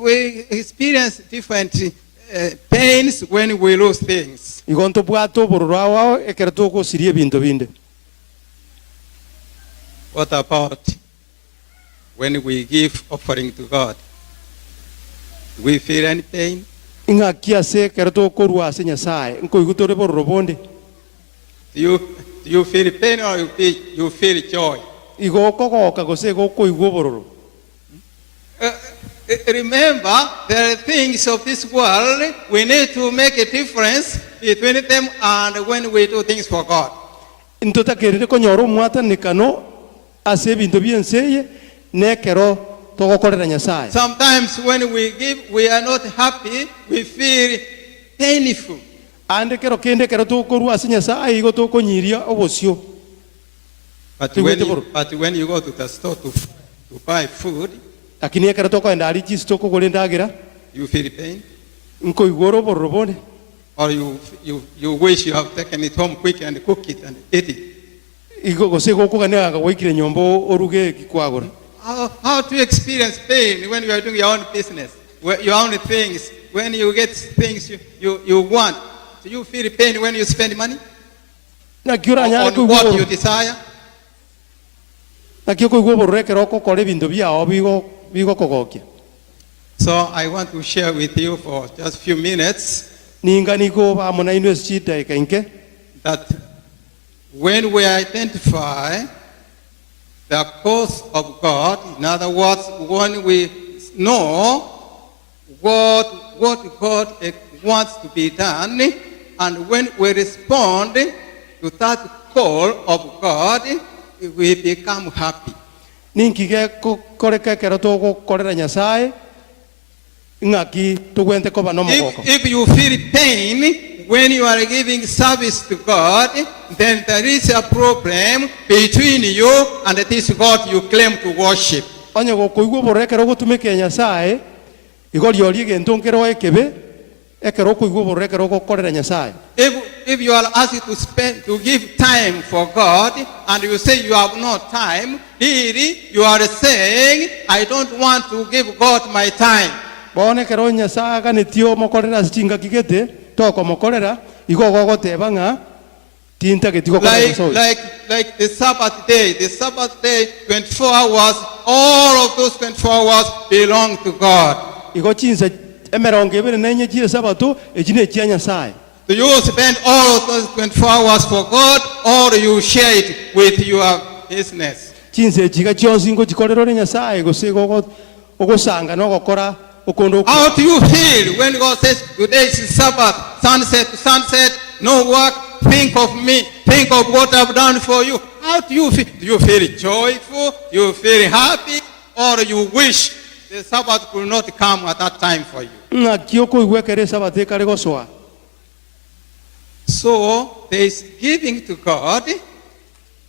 we experience different pains when we lose things. Igonto bwato borora wao ekerto ko sirie binto binde. What about when we give offering to God? Do we feel any pain? Inga kiase kerto ko ruase nyasaye nko igutore bororo bonde. Do you feel pain or you feel joy? Igo kokoka gose go ko igwo bororo. Remember, there are things of this world, we need to make a difference between them and when we do things for God. Intota kerire ko nyoro mwata nikano ase binto bienseye nekero togokorera nyasaye. Sometimes when we give, we are not happy, we feel painful. Ande kero kende kero to ko ruase nyasaye igo to ko nyiria obosio. But when you go to the store to buy food, lakini ekero to ko endari chisto ko golendagira you feel pain, nko igoro bororo bonde. or you wish you have taken it home quick and cook it and eat it. Igo gose go kugane aga goikire nyombo oruge kikwagora. How do you experience pain when you are doing your own business, your own things, when you get things you want? Do you feel pain when you spend money Na kiura nyara on what you desire? Na kio ko igwo bororo ekero ko kore binto bia obigo kogokia. So I want to share with you for just a few minutes Ninga niko ba mona university kenke that when we identify the cause of God, in other words, when we know what God wants to be done, and when we respond to that call of God, we become happy. ninkige ko koreka kero to ko korera nyasaye ngaki to gwente ko bano mokoko. If you feel pain when you are giving service to God, then there is a problem between you and this God you claim to worship. Onye go koigwo bororo ekero gotumike nyasaye igori ori gento nkero ekebe ekero koigwo bororo ekero ko korera nyasaye. If you are asked to give time for God and you say you have no time, really you are saying, I don't want to give God my time. Bone kero nyasaye ganetio mokorera stinga kigete to ko mokorera igo gogo tebanga tinta getiko ko like the Sabbath day 24 hours, all of those 24 hours belong to God. Igo chinsa emeronge bere nenye chire sabato ejine chia nyasaye. Do you spend all of those 24 hours for God, or you share it with your business? Chinse chiga chionsi ngo chikorero nyasaye go se gogo ogosanga no gokora okondo. How do you feel when God says today is Sabbath, sunset to sunset, no work, think of me, think of what I've done for you? How do you feel? Do you feel joyful? Do you feel happy? Or you wish the Sabbath could not come at that time for you? Na kioko igwekere sabate kare goswa. So there is giving to God,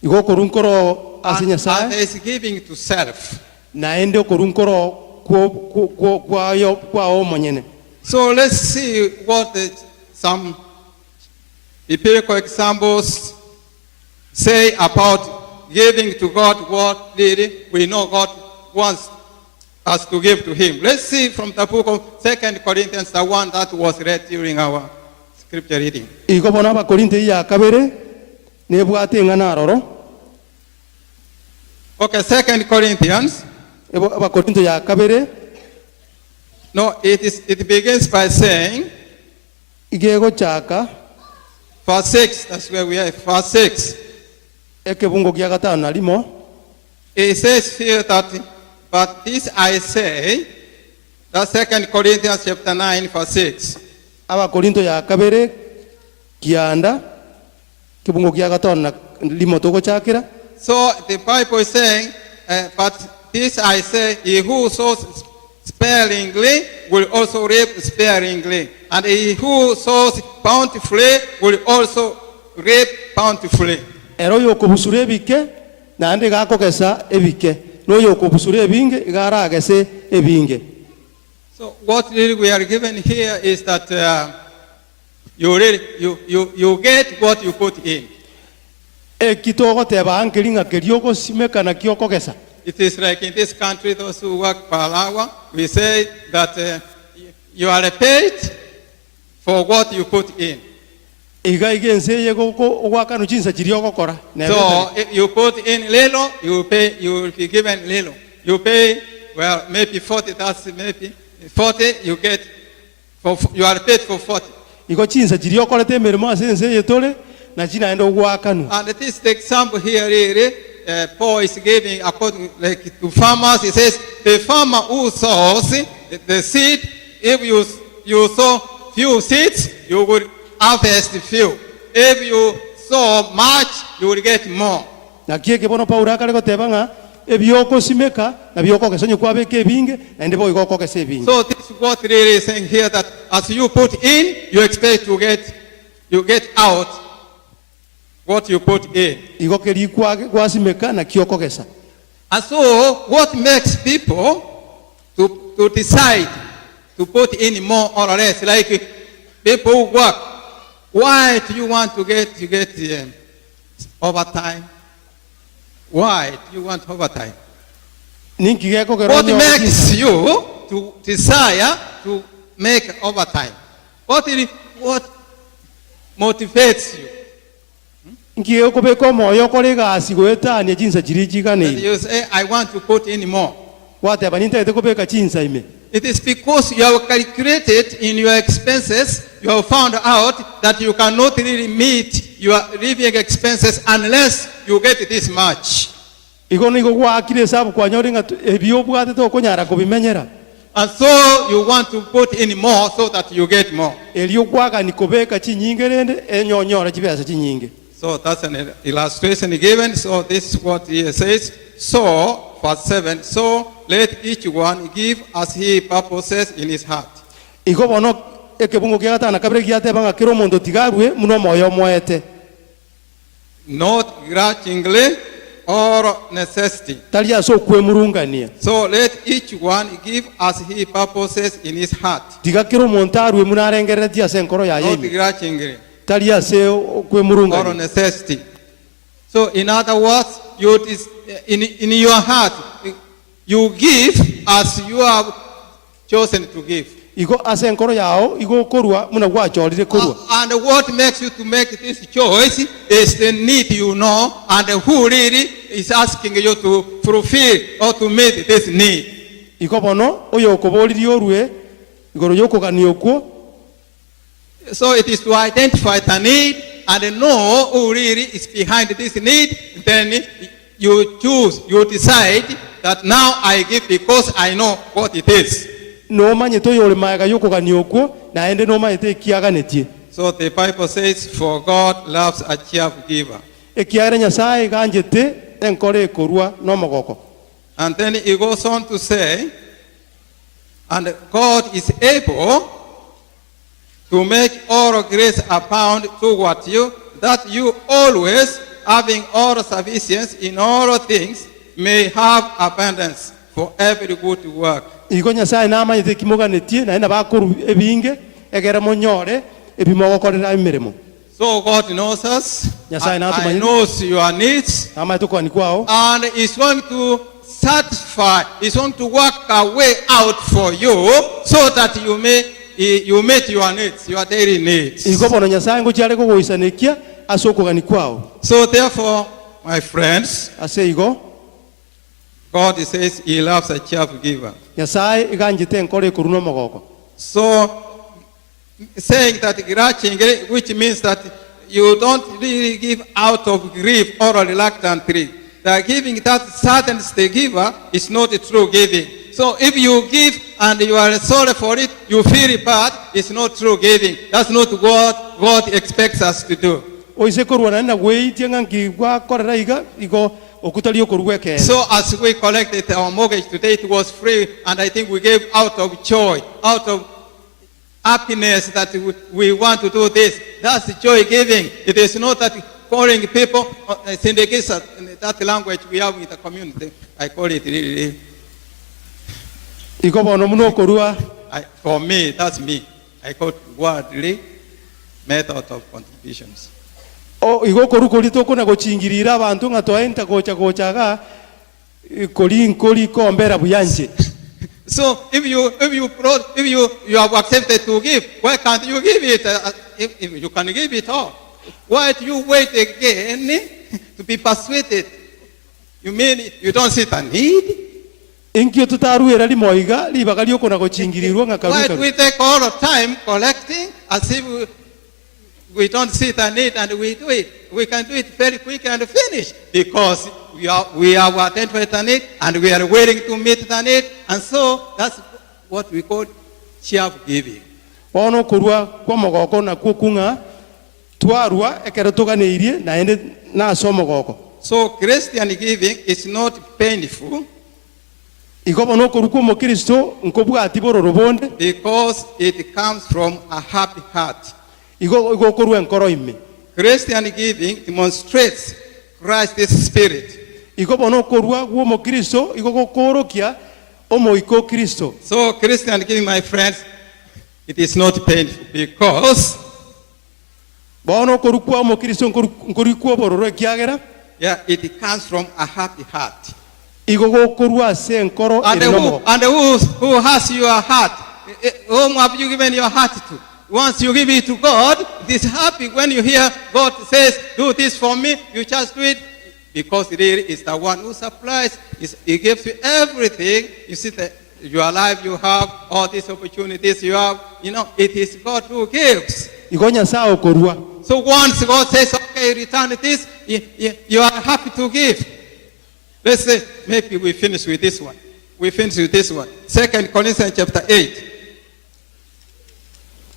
Igo korunkoro ase and nyasaye there is giving to self. na ende korunkoro kwa o monyene. So let's see what some empirical examples say about giving to God what really we know God wants us to give to Him. Let's see from the book of 2 Corinthians, the one that was read during our scripture reading. Igo bona ba Korinte ya kabere ne bwate ngana roro. Okay, 2 Corinthians. Ba Korinte ya kabere. No, it begins by saying, Igego chaka verse 6, that's where we are, verse 6. eke bungo gya gatano na limo. It says here that, but this I say, that's 2 Corinthians chapter 9, verse 6. Aba Korinto ya kabere kianda kibungo gya gatano na limo togo chakira. So the Bible is saying, but this I say, he who sows sparingly will also reap sparingly, and he who sows bountifully will also reap bountifully. Ero yoko busure ebike na ande gako kesa ebike no yoko busure ebinge igara agese ebinge. So what really we are given here is that you get what you put in. Ekitogo teba ankelinga kerioko simeka na kioko kesa. It is like in this country, those who work per hour, we say that you are paid for what you put in. iga igense yego gwaka no chinsa chiri ogokora So if you put in little, you will be given little. You pay, well, maybe 40, that's maybe 40, you are paid for 40. igo chinsa chiri okorete emeremo ase ense yetore na china endo gwakanu. And this the example here really, Paul is giving according like to farmers. He says the farmer who sows the seed, if you sow few seeds, you will harvest few. If you sow much, you will get more. Na kieke bono Paulo akare gotebanga ebioko simeka na bioko kesonyo kwa beke binge na ndebo igoko kese binge. So this is what really is saying here, that as you put in, you expect to get out what you put in. Igo keri kwa simeka na kioko kesa. And so what makes people to decide to put in more or less, like people who work, why do you want to get overtime? Why do you want overtime? Ninki geko kero What makes you to desire to make overtime? What motivates you? Nki eko beko moyo kolega asigoeta ni jinsa jirijika That ne. you say, I want to put in more. Wate baninta eteko beka chinsa ime. It is because you have calculated in your expenses, you have found out that you cannot really meet your living expenses unless you get this much. Igo nigo gwakire sabu kwa nyoringa ebio bwate to konyara kubimenyera. And so you want to put in more so that you get more. Elio gwaka nikobeka chinyinge rende enyonyora chibesa chinyinge. So that's an illustration given. So this is what he says. So, verse 7, so let each one give as he purposes in his heart. Igo bono ekebungo kia gatana kabere giate banga kiro mondo tigarwe muno moyo moete. Not grudgingly or necessity. Talia so kwemurungania. So let each one give as he purposes in his heart. Tiga kiro montarwe munarengere dia senkoro ya Not yemi. grudgingly Talia se or kwemurungania. necessity. So in other words, in your heart, you give as you have chosen to give. Igo asenkoro yao igo korwa muna gwachorire korwa. And what makes you to make this choice is the need you know, and who really is asking you to fulfill or to meet this need. Igo bono oyo koboriri orwe igoro yoko kaniokwo. So it is to identify the need and know who really is behind this need. Then you choose, you decide that now I give because I know what it is. No manye to yole maga yoko kaniokwo na ende no manye te kiaganetie. So the Bible says, for God loves a cheerful giver. Ekiare nyasaye ganjete enkore korwa no mogoko. And then he goes on to say, and God is able to make all grace abound toward you, that you always, having all sufficiency in all things, may have abundance for every good work. Igo nyasaye na manye te kimoganetie na ena bakoru ebinge egere monyore ebimogokorera emiremo. So God knows us, Nyasaye na and atumanyi. knows your needs, Ama to kwani kwao. and is going to satisfy, is going to work a way out for you so that you meet your needs, your daily needs. Igo bono nyasaye ngo chare ko goisanekia asoko gani kwao. So therefore, my friends, Ase igo God says he loves a cheerful giver. nyasaye iganjete enkore koru no mogoko. So saying that grudgingly, which means that you don't really give out of grief or reluctantly. The giving that saddens the giver is not a true giving. So if you give and you are sorry for it, you feel bad, it's not true giving. That's not what God expects us to do. Oise korwa na na weitie ngangi gwa korera iga igo okutali okorweke. So as we collected our mortgage today, it was free, and I think we gave out of joy, out of happiness that we want to do this. That's joy giving. It is not that calling people, syndicates, that language we have in the community. I call it really. Igo bono muno korwa For me, that's me. I call it worldly method of contributions. o igo koru kori to kona gochingirira abantu ngatoa enta gocha gochaga koli kombera buyanje. So if you have accepted to give, why can't you give it? If you can give it all, why do you wait again to be persuaded? You mean you don't see the need? Inkio tutaruera limoiga libaga liokona gochingirirwa Why do ngakaruka. we take all the time collecting as if we don't see the need and we do it? We can do it very quick and finish because we have identified the need and we are willing to meet the need, and so that's what we call cheerful giving. Ono kurwa kwa mogoko na kukunga twarwa ekero toganeirie na ende na somogoko. So Christian giving is not painful Igobo no kuruko mo Kristo nkobwati bororo bonde because it comes from a happy heart. igo kurwa enkoro ime. Christian giving demonstrates Christ's spirit. Igobo no kurwa gwo mo Kristo igo gokorokia omoiko Kristo. So Christian giving, my friends, it is not painful because Bono kurukwa mo Kristo nkorikwa bororo kiagera it comes from a happy heart. igo gokurwa se enkoro And enomo. who has your heart? Whom have you given your heart to? Once you give it to God, it is happy when you hear God says, do this for me, you just do it. Because he is the one who supplies. He gives you everything. You see that your life you have, all these opportunities you have. You know, it is God who gives. Igo nyasaye okorwa. So once God says, okay, return this, you are happy to give. Let's say, maybe we finish with this one. We finish with this one. 2 Corinthians chapter 8.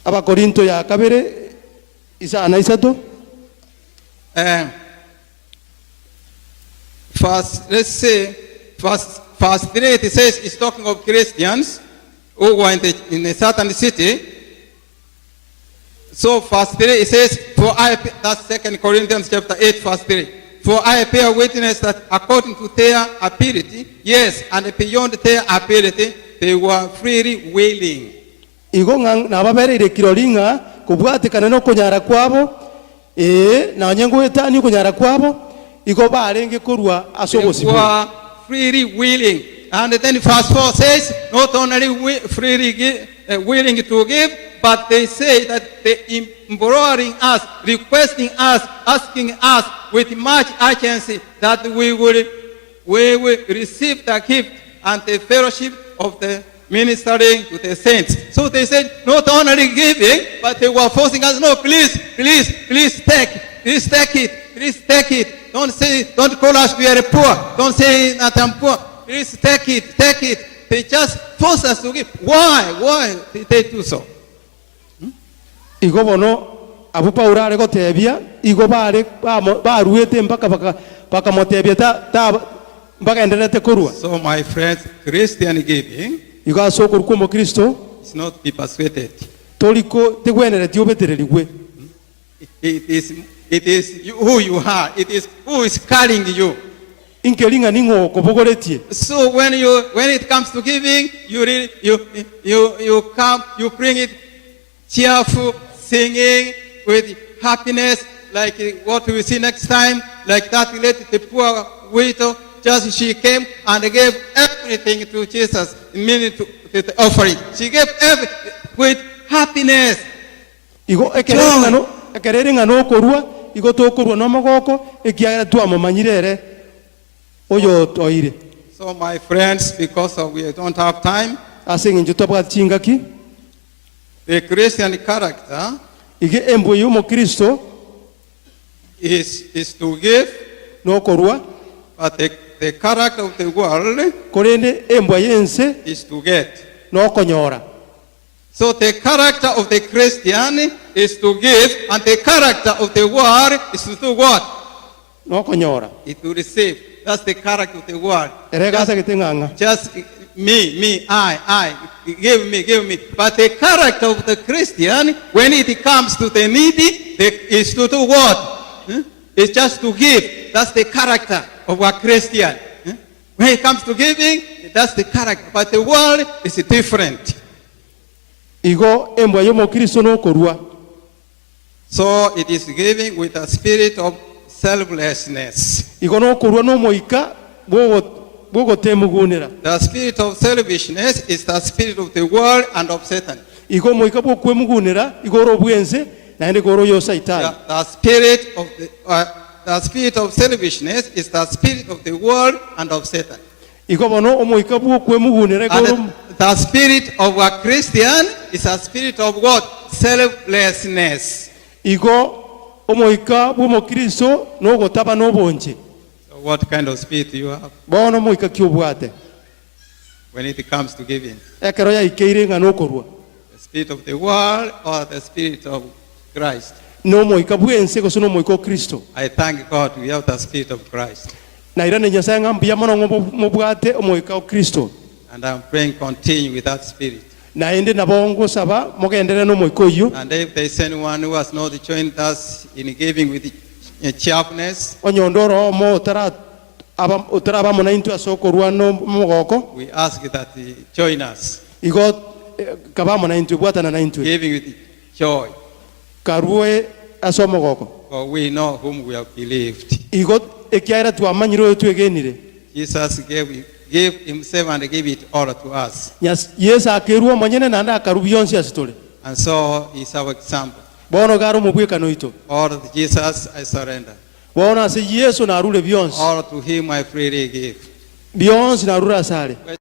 Abakorinto ya kabere isa na isato. Let's say, verse 3, it says, it's talking of Christians who were in a certain city. So verse 3, it says, that's 2 Corinthians chapter 8, verse 3. For I bear witness that according to their ability, yes, and beyond their ability, they were freely willing. Igo ngang na baberere kirolinga kubwatikana no kunyara kwabo na nyengo etani kunyara kwabo igo barenge kurwa They asogosibu. were freely willing. And then verse 4 says, not only freely willing to give, but they say that they imploring us, requesting us, asking us with much urgency that we will receive the gift and the fellowship of the ministering to the saints. So they said, not only giving, but they were forcing us, no, please take it. Don't call us we are poor. Don't say that I'm poor. Please take it. They just force us to give. Why did they do so? Igo bono abu paurare gotebia igo bare baruete mpaka baka motebia ta mpaka endelete kurwa. So my friends, Christian giving Igo asokuru kumo Kristo is not be persuaded. toliko tegwenere tiobetererigwe. It is who you are. It is who is carrying you. Inkelinga ningo kobogoretie. So when it comes to giving, you come, you bring it cheerful, singing with happiness, like what we see next time, like that lady, the poor widow, just she came and gave everything to Jesus, meaning to the offering. She gave everything with happiness. Igo ekereringa no korwa igo tokorwa no mogoko ekiagera twamomanyirere oyo toire. So my friends, because we don't have time, Asenginjo tobwatchingaki the Christian character ige embo yomo Kristo is to give, no korwa but the character of the world korende embo yense is to get. no konyora. So the character of the Christian is to give, and the character of the world is to do what? No konyora. It to receive. That's the character of the world. Eregasa kitenganga. Just me, I, give me. But the character of the Christian, when it comes to the needy, is to do what? It's just to give. That's the character of a Christian. When it comes to giving, that's the character. But the world is different. Igo embo yomo Kristo no korwa. So it is giving with a spirit of selflessness. Igo no korwa no moika bogo bwogotemugunira The spirit of selfishness is the spirit of the world and of Satan. igo moika bwokwemugunira igoro obwense naende igoro yo saitani The spirit of selfishness is the spirit of the world and of Satan. igo bono omoika bwokwemugunira igoro And the spirit of a Christian is a spirit of what? Selflessness. igo omoika bwomokristo nogotaba nobonje So what kind of spirit do you have bono moika kiobwate when it comes to giving? ekero yaikeire ng'a nokorwa The spirit of the world or the spirit of Christ? nomoika bwense gose nomoika o kristo I thank God we have the spirit of Christ. nairane nyasaye ng'a mbuya mono ng'o mobwate omoika o kristo And I'm praying continue with that spirit. naende nabo ngosaba mogendere nomoika oyo And if there is anyone who has not joined us in giving with cheerfulness, onyondoro omo otaraba mona into asokorwa no mogoko we ask that he join us, igo kaba mona into bwatana na into giving with joy, karue aso mogoko for we know whom we have believed. igo ekiaira twamanyiro twegenire Jesus gave himself and gave it all to us. yesu akerwa manyene nanda akaru byonsi asitole And so he's our example. bono garo mubwekano ito All to Jesus I surrender. bono ase yesu narure byonsi All to him I freely give. byonsi narure asale